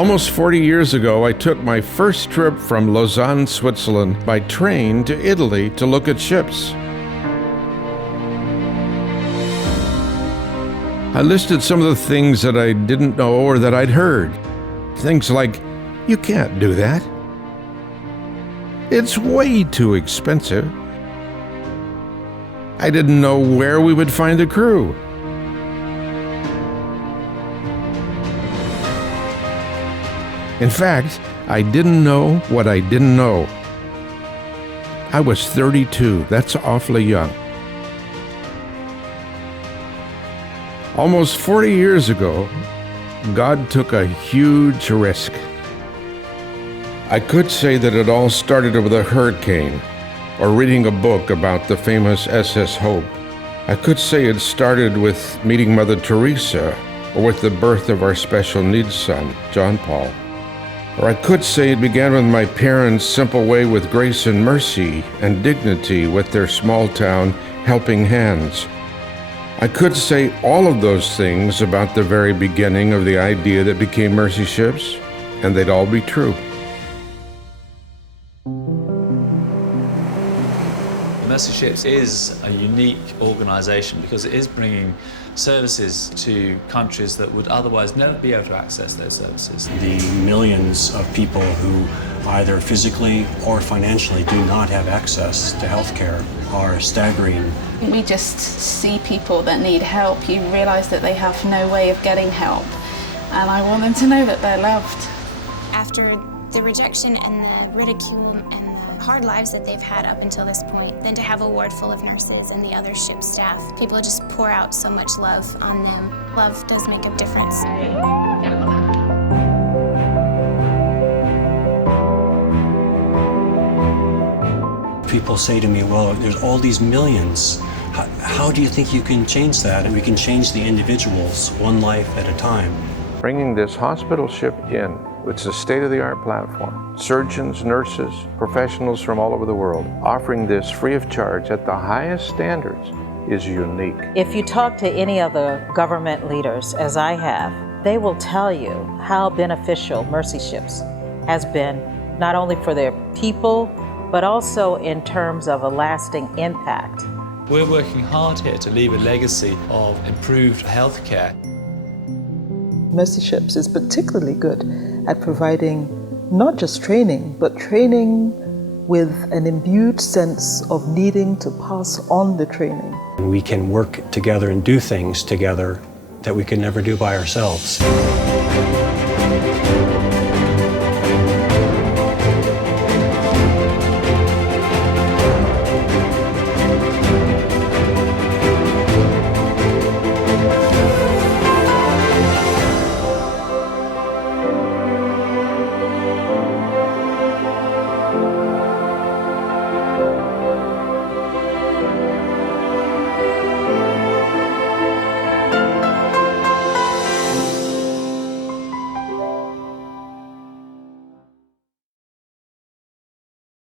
Almost 40 years ago, I took my first trip from Lausanne, Switzerland by train to Italy to look at ships. I listed some of the things that I didn't know or that I'd heard. Things like, you can't do that. It's way too expensive. I didn't know where we would find the crew. In fact, I didn't know what I didn't know. I was 32. That's awfully young. Almost 40 years ago, God took a huge risk. I could say that it all started with a hurricane, or reading a book about the famous SS Hope. I could say it started with meeting Mother Teresa, or with the birth of our special needs son, John Paul. Or I could say it began with my parents' simple way with grace and mercy and dignity with their small town helping hands. I could say all of those things about the very beginning of the idea that became Mercy Ships, and they'd all be true. Mercy Ships is a unique organisation because it is bringing services to countries that would otherwise never be able to access those services. The millions of people who either physically or financially do not have access to healthcare are staggering. We just see people that need help. You realise that they have no way of getting help, and I want them to know that they're loved. After the rejection and the ridicule and the hard lives that they've had up until this point, then to have a ward full of nurses and the other ship staff, people just pour out so much love on them. Love does make a difference. People say to me, well, there's all these millions. How do you think you can change that? And we can change the individuals one life at a time. Bringing this hospital ship in, it's a state-of-the-art platform. Surgeons, nurses, professionals from all over the world, offering this free of charge at the highest standards is unique. If you talk to any of the government leaders, as I have, they will tell you how beneficial Mercy Ships has been, not only for their people, but also in terms of a lasting impact. We're working hard here to leave a legacy of improved healthcare. Mercy Ships is particularly good at providing not just training, but training with an imbued sense of needing to pass on the training. We can work together and do things together that we can never do by ourselves.